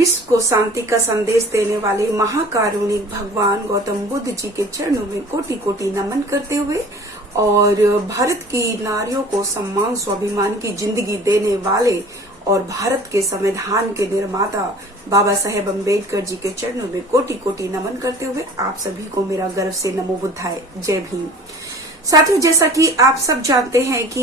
विश्व को शांति का संदेश देने वाले महाकारुणिक भगवान गौतम बुद्ध जी के चरणों में कोटि कोटि नमन करते हुए और भारत की नारियों को सम्मान स्वाभिमान की जिंदगी देने वाले और भारत के संविधान के निर्माता बाबा साहेब अम्बेडकर जी के चरणों में कोटि कोटि नमन करते हुए आप सभी को मेरा गर्व से नमो बुद्धाय, जय भीम। साथियों, जैसा कि आप सब जानते हैं कि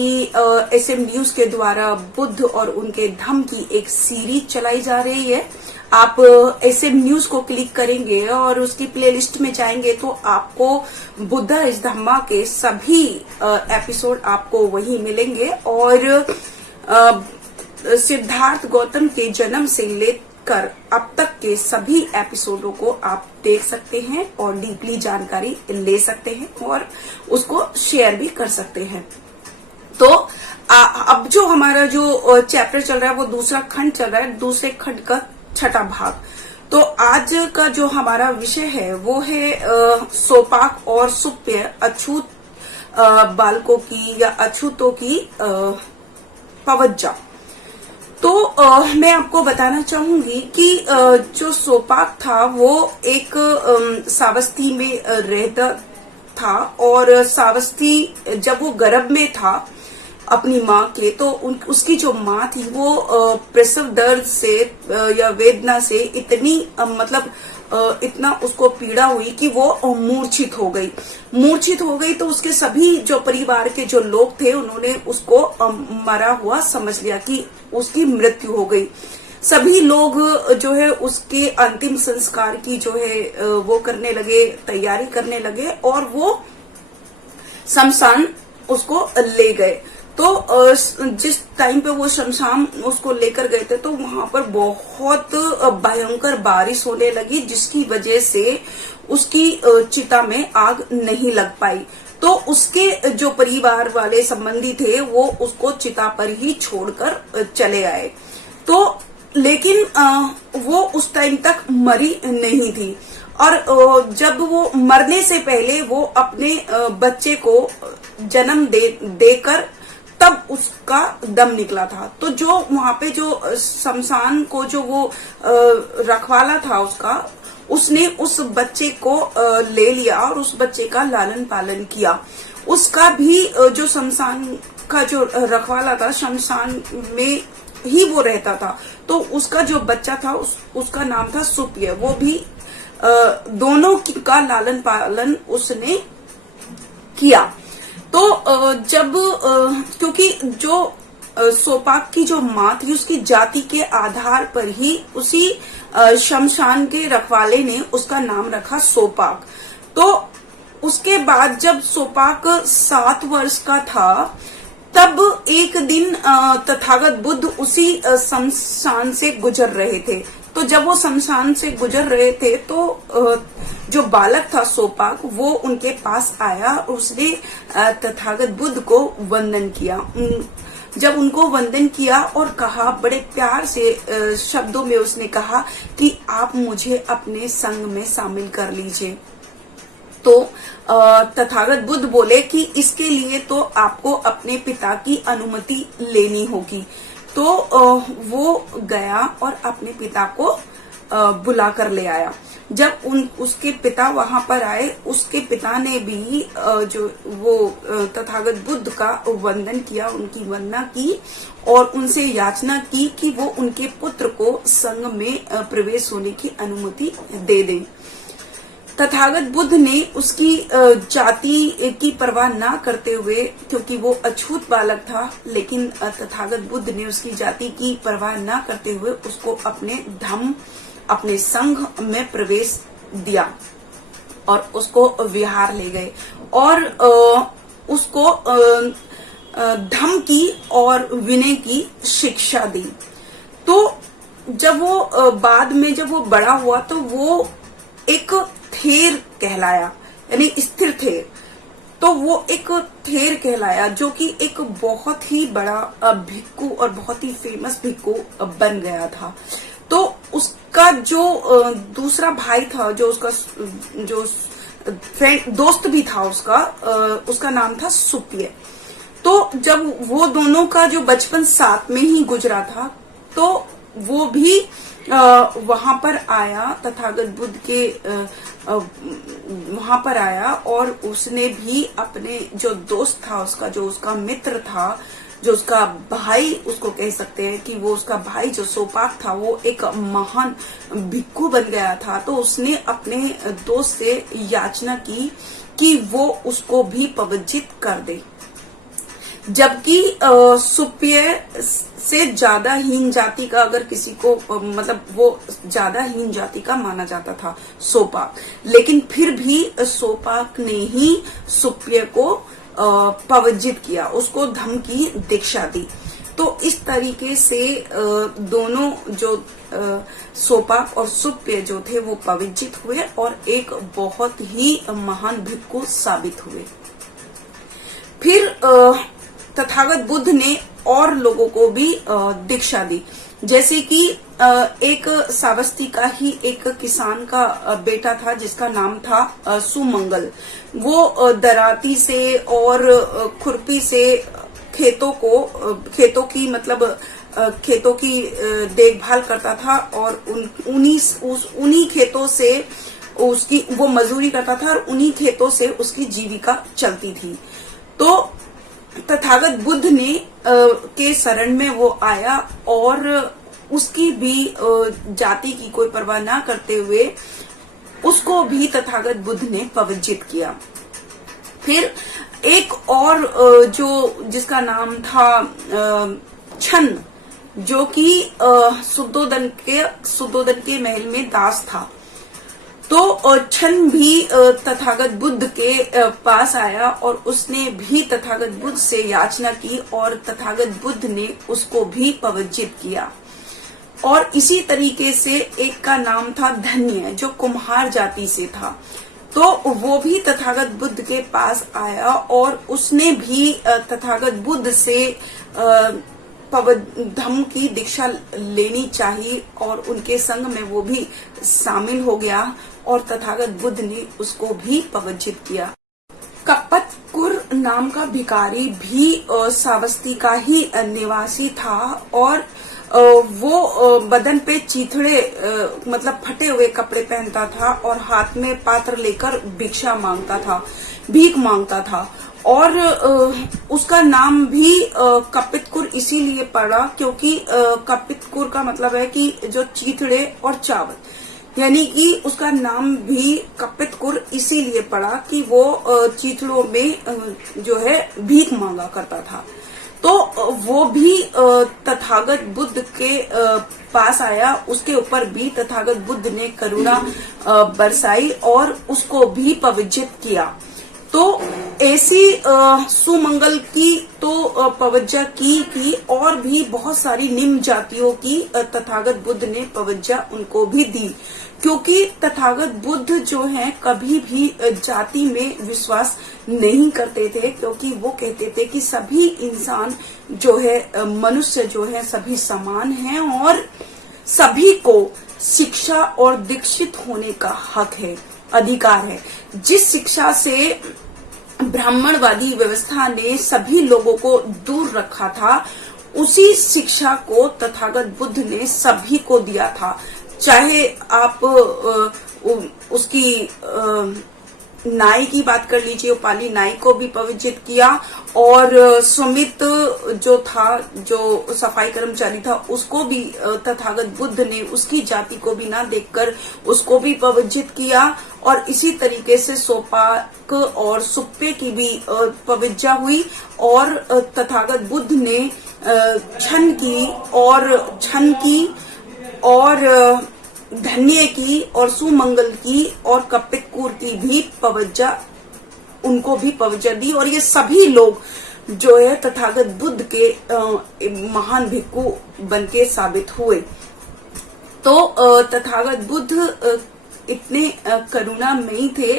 एसएम न्यूज के द्वारा बुद्ध और उनके धम्म की एक सीरीज चलाई जा रही है। आप एसएम न्यूज को क्लिक करेंगे और उसकी प्लेलिस्ट में जाएंगे तो आपको बुद्धा इस धम्मा के सभी एपिसोड आपको वहीं मिलेंगे और सिद्धार्थ गौतम के जन्म से लेकर अब तक के सभी एपिसोडों को आप देख सकते हैं और डीपली जानकारी ले सकते हैं और उसको शेयर भी कर सकते हैं। तो अब जो हमारा जो चैप्टर चल रहा है वो दूसरा खंड चल रहा है, दूसरे खंड का छठा भाग। तो आज का जो हमारा विषय है वो है सोपाक और सुप्य अछूत बालकों की या अछूतों की पवज्जा। तो मैं आपको बताना चाहूंगी कि जो सोपाक था वो एक सावस्थी में रहता था और सावस्थी जब वो गर्भ में था अपनी माँ के, तो उसकी जो माँ थी वो प्रसव दर्द से या वेदना से इतनी इतना उसको पीड़ा हुई कि वो मूर्छित हो गई। तो उसके सभी जो परिवार के जो लोग थे उन्होंने उसको मरा हुआ समझ लिया कि उसकी मृत्यु हो गई। सभी लोग जो है उसके अंतिम संस्कार की जो है वो करने लगे, तैयारी करने लगे और वो शमशान उसको ले गए। तो जिस टाइम पे वो शमशान उसको लेकर गए थे तो वहां पर बहुत भयंकर बारिश होने लगी, जिसकी वजह से उसकी चिता में आग नहीं लग पाई। तो उसके जो परिवार वाले संबंधी थे वो उसको चिता पर ही छोड़कर चले आए। तो लेकिन वो उस टाइम तक मरी नहीं थी और जब वो मरने से पहले वो अपने बच्चे को जन्म देकर तब उसका दम निकला था। तो जो वहां पे जो शमशान को जो वो रखवाला था उसने उस बच्चे को ले लिया और उस बच्चे का लालन पालन किया। उसका भी जो शमशान का जो रखवाला था, शमशान में ही वो रहता था, तो उसका जो बच्चा था उसका नाम था सुप्य। वो भी दोनों का लालन पालन उसने किया। तो जब क्योंकि जो सोपाक की जो माँ थी उसकी जाति के आधार पर ही उसी शमशान के रखवाले ने उसका नाम रखा सोपाक। तो उसके बाद जब सोपाक 7 वर्ष का था तब एक दिन तथागत बुद्ध उसी शमशान से गुजर रहे थे। तो जब वो शमशान से गुजर रहे थे तो जो बालक था सोपाक वो उनके पास आया, उसने तथागत बुद्ध को वंदन किया। जब उनको वंदन किया और कहा, बड़े प्यार से शब्दों में उसने कहा कि आप मुझे अपने संग में शामिल कर लीजिए। तो तथागत बुद्ध बोले कि इसके लिए तो आपको अपने पिता की अनुमति लेनी होगी। तो वो गया और अपने पिता को बुला कर ले आया। जब उसके पिता वहां पर आए, उसके पिता ने भी जो वो तथागत बुद्ध का वंदन किया, उनकी वंदना की और उनसे याचना की कि वो उनके पुत्र को संघ में प्रवेश होने की अनुमति दे दें। तथागत बुद्ध ने उसकी जाति की परवाह ना करते हुए, क्योंकि वो अछूत बालक था, लेकिन तथागत बुद्ध ने उसकी जाति की परवाह ना करते हुए उसको अपने धम्म, अपने संघ में प्रवेश दिया और उसको विहार ले गए और उसको धम्म की और विनय की शिक्षा दी। तो जब वो बाद में जब वो बड़ा हुआ तो वो एक थेर कहलाया, यानी स्थिर थेर। तो वो एक थेर कहलाया जो कि एक बहुत ही बड़ा भिक्खु और बहुत ही फेमस भिक्खु बन गया था। तो उसका जो दूसरा भाई था, जो उसका जो फ्रेंड दोस्त भी था उसका नाम था सुप्य। तो जब वो दोनों का जो बचपन साथ में ही गुजरा था तो वो भी वहां पर आया, तथागत बुद्ध के वहां पर आया और उसने भी अपने जो दोस्त था उसका, जो उसका मित्र था, जो उसका भाई उसको कह सकते हैं कि वो उसका भाई जो सोपाक था वो एक महान भिक्खु बन गया था। तो उसने अपने दोस्त से याचना की कि वो उसको भी पवित्र कर दे। जबकि सुप्य से ज्यादा हीन जाति का अगर किसी को मतलब वो ज्यादा हीन जाति का माना जाता था सोपाक, लेकिन फिर भी सोपाक ने ही सुप्य को पवित्र किया, उसको धम्म की दीक्षा दी। तो इस तरीके से दोनों जो सोपाक और सुप्य जो थे वो पवित्र हुए और एक बहुत ही महान भिक्खु साबित हुए। फिर तथागत बुद्ध ने और लोगों को भी दीक्षा दी, जैसे कि एक सावस्ती का ही एक किसान का बेटा था जिसका नाम था सुमंगल। वो दराती से और खुरपी से खेतों की देखभाल करता था और उन्हीं खेतों से उसकी वो मजदूरी करता था और उन्हीं खेतों से उसकी जीविका चलती थी। तो तथागत बुद्ध ने के शरण में वो आया और उसकी भी जाति की कोई परवाह ना करते हुए उसको भी तथागत बुद्ध ने पवित्र किया। फिर एक और जो जिसका नाम था छन, जो कि सुद्धोधन के महल में दास था। तो छन भी तथागत बुद्ध के पास आया और उसने भी तथागत बुद्ध से याचना की और तथागत बुद्ध ने उसको भी पवित्र किया। और इसी तरीके से एक का नाम था धन्य, जो कुम्हार जाति से था। तो वो भी तथागत बुद्ध के पास आया और उसने भी तथागत बुद्ध से धम्म की दीक्षा लेनी चाहिए और उनके संग में वो भी शामिल हो गया और तथागत बुद्ध ने उसको भी पवित्र किया। कपतकुर नाम का भिखारी भी सावस्ती का ही निवासी था और वो बदन पे चीथड़े मतलब फटे हुए कपड़े पहनता था और हाथ में पात्र लेकर भिक्षा मांगता था, भीख मांगता था। और उसका नाम भी कपितकुर इसीलिए पड़ा क्योंकि कपितकुर का मतलब है कि जो चीथड़े और चावल, यानी कि उसका नाम भी कपितकुर इसीलिए पड़ा कि वो चीथड़ों में जो है भीख मांगा करता था। तो वो भी तथागत बुद्ध के पास आया, उसके ऊपर भी तथागत बुद्ध ने करुणा बरसाई और उसको भी पवित्र किया। तो ऐसी सुमंगल की तो पवित्र की और भी बहुत सारी निम्न जातियों की तथागत बुद्ध ने पवित्र उनको भी दी, क्योंकि तथागत बुद्ध जो हैं कभी भी जाति में विश्वास नहीं करते थे, क्योंकि वो कहते थे कि सभी इंसान जो है मनुष्य जो है सभी समान हैं और सभी को शिक्षा और दीक्षित होने का हक है, अधिकार है। जिस शिक्षा से ब्राह्मणवादी व्यवस्था ने सभी लोगों को दूर रखा था, उसी शिक्षा को तथागत बुद्ध ने सभी को दिया था। चाहे आप उसकी नाई की बात कर लीजिए, उपाली नाई को भी पवित्र किया और सुमित जो था, जो सफाई कर्मचारी था, उसको भी तथागत बुद्ध ने उसकी जाति को भी ना देखकर उसको भी पवित्र किया। और इसी तरीके से सोपाक और सुप्पे की भी पवित्र हुई और तथागत बुद्ध ने छन की और धन्य की और सुमंगल की और कपितकुर की भी पवित्र, उनको भी पवित्र दी। और ये सभी लोग जो है तथागत बुद्ध के महान भिक्खु बनके साबित हुए। तो तथागत बुद्ध इतने करुणामयी थे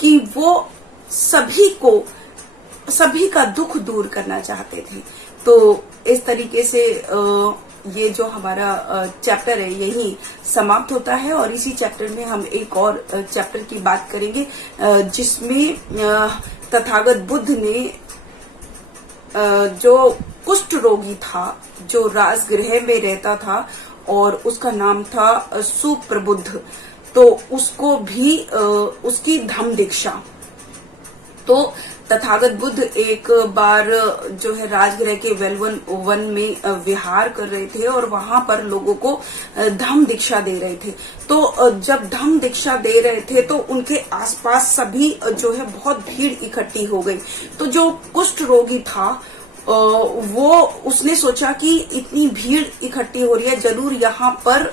कि वो सभी का दुख दूर करना चाहते थे। तो इस तरीके से ये जो हमारा चैप्टर है यही समाप्त होता है और इसी चैप्टर में हम एक और चैप्टर की बात करेंगे, जिसमें तथागत बुद्ध ने जो कुष्ठ रोगी था, जो राजगृह में रहता था और उसका नाम था सुप्रबुद्ध। तो उसको भी उसकी धम्म दीक्षा। तो तथागत बुद्ध एक बार जो है राजगृह के वेलवन वन में विहार कर रहे थे और वहां पर लोगों को धम्म दीक्षा दे रहे थे। तो जब धम्म दीक्षा दे रहे थे तो उनके आसपास सभी जो है बहुत भीड़ इकट्ठी हो गई। तो जो कुष्ठ रोगी था वो उसने सोचा कि इतनी भीड़ इकट्ठी हो रही है, जरूर यहाँ पर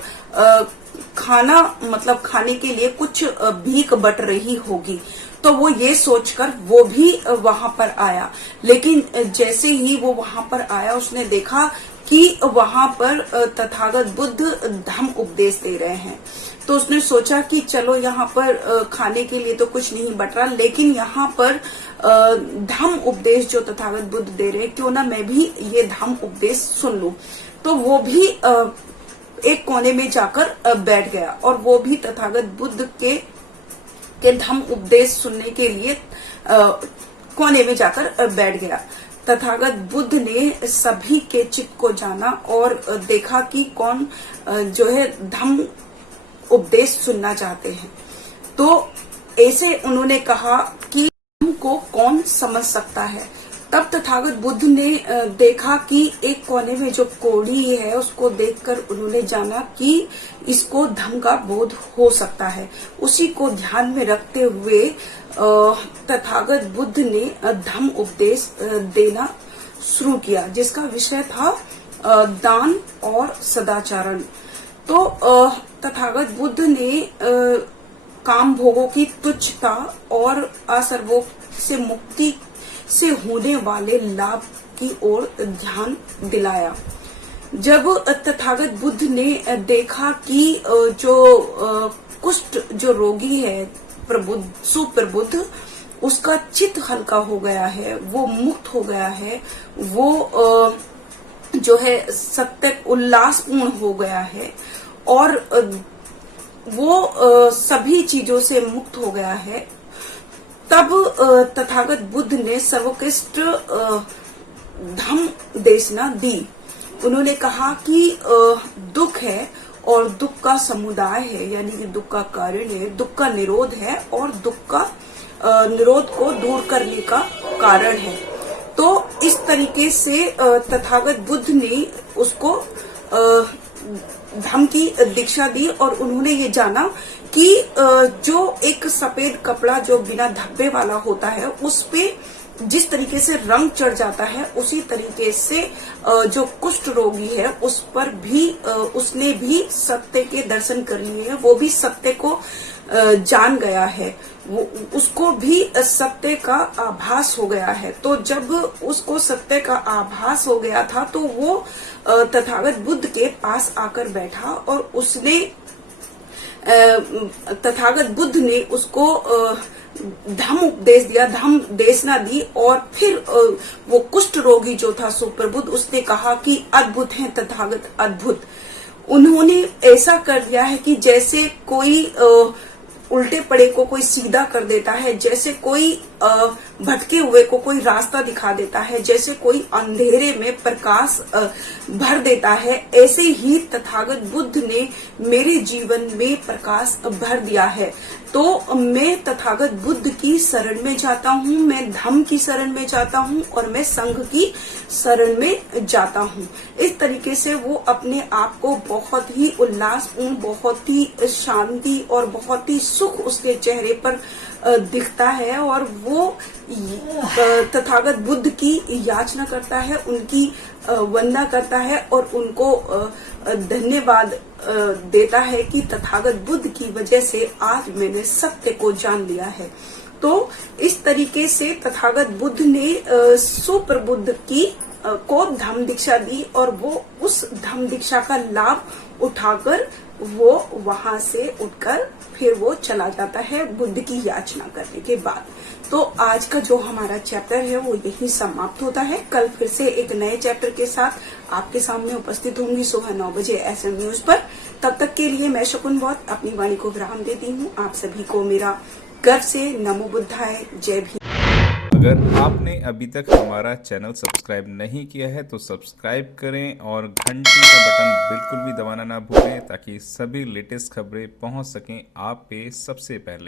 खाना मतलब खाने के लिए कुछ भीख बट रही होगी। तो वो ये सोचकर वो भी वहां पर आया। लेकिन जैसे ही वो वहां पर आया उसने देखा कि वहां पर तथागत बुद्ध धम्म उपदेश दे रहे हैं। तो उसने सोचा कि चलो यहाँ पर खाने के लिए तो कुछ नहीं बट रहा, लेकिन यहाँ पर धम्म उपदेश जो तथागत बुद्ध दे रहे हैं, क्यों ना मैं भी ये धम्म उपदेश सुन लूं। तो वो भी एक कोने में जाकर बैठ गया और वो भी तथागत बुद्ध के धम्म उपदेश सुनने के लिए कोने में जाकर बैठ गया। तथागत बुद्ध ने सभी के चित्त को जाना और देखा कि कौन जो है धम्म उपदेश सुनना चाहते हैं। तो ऐसे उन्होंने कहा कि धम्म को कौन समझ सकता है। तब तथागत बुद्ध ने देखा कि एक कोने में जो कोढ़ी है उसको देखकर उन्होंने जाना कि इसको धम्म का बोध हो सकता है। उसी को ध्यान में रखते हुए तथागत बुद्ध ने धम्म उपदेश देना शुरू किया, जिसका विषय था दान और सदाचरण। तो तथागत बुद्ध ने काम भोगों की तुच्छता और असर्वों से मुक्ति से होने वाले लाभ की ओर ध्यान दिलाया। जब तथागत बुद्ध ने देखा कि जो कुष्ठ जो रोगी है सुप्रबुद्ध, उसका चित्त हल्का हो गया है, वो मुक्त हो गया है, वो जो है सत्य उल्लासपूर्ण हो गया है और वो सभी चीजों से मुक्त हो गया है, तब तथागत बुद्ध ने सर्वोत्कृष्ट धम्म देशना दी। उन्होंने कहा कि दुख है और दुख का समुदाय है, यानी कि दुख का कारण है, दुख का निरोध है और दुख का निरोध को दूर करने का कारण है। तो इस तरीके से तथागत बुद्ध ने उसको धम्म की दीक्षा दी और उन्होंने ये जाना कि जो एक सफेद कपड़ा जो बिना धब्बे वाला होता है उस पे जिस तरीके से रंग चढ़ जाता है, उसी तरीके से जो कुष्ठ रोगी है उस पर भी उसने भी सत्य के दर्शन कर लिए हैं, वो भी सत्य को जान गया है, वो उसको भी सत्य का आभास हो गया है। तो जब उसको सत्य का आभास हो गया था तो वो तथागत बुद्ध के पास आकर बैठा और उसने तथागत बुद्ध ने उसको धम्म उपदेश दिया, धम्म देशना दी। और फिर वो कुष्ठ रोगी जो था सुप्रबुद्ध, उसने कहा कि अद्भुत है तथागत, अद्भुत। उन्होंने ऐसा कर दिया है कि जैसे कोई उल्टे पड़े को कोई सीधा कर देता है, जैसे कोई भटके हुए को कोई रास्ता दिखा देता है, जैसे कोई अंधेरे में प्रकाश भर देता है, ऐसे ही तथागत बुद्ध ने मेरे जीवन में प्रकाश भर दिया है। तो मैं तथागत बुद्ध की शरण में जाता हूँ, मैं धम्म की शरण में जाता हूँ और मैं संघ की शरण में जाता हूँ। इस तरीके से वो अपने आप को बहुत ही उल्लासपूर्ण, बहुत ही शांति और बहुत ही सुख उसके चेहरे पर दिखता है और वो तथागत बुद्ध की याचना करता है, उनकी वंदना करता है और उनको धन्यवाद देता है कि तथागत बुद्ध की वजह से आज मैंने सत्य को जान लिया है। तो इस तरीके से तथागत बुद्ध ने सुप्रबुद्ध की को धम्म दीक्षा दी और वो उस धम्म दीक्षा का लाभ उठाकर वो वहां से उठकर फिर वो चला जाता है बुद्ध की याचना करने के बाद। तो आज का जो हमारा चैप्टर है वो यही समाप्त होता है। कल फिर से एक नए चैप्टर के साथ आपके सामने उपस्थित होंगी सुबह 9 बजे SM न्यूज पर। तब तक के लिए मैं शकुन बौद्ध अपनी वाणी को विराम देती हूँ। आप सभी को मेरा गर्व से नमो बुद्धाय, जय भीम। अगर आपने अभी तक हमारा चैनल सब्सक्राइब नहीं किया है तो सब्सक्राइब करें और घंटी का बटन बिल्कुल भी दबाना ना भूलें ताकि सभी लेटेस्ट खबरें पहुंच सकें आप पे सबसे पहले।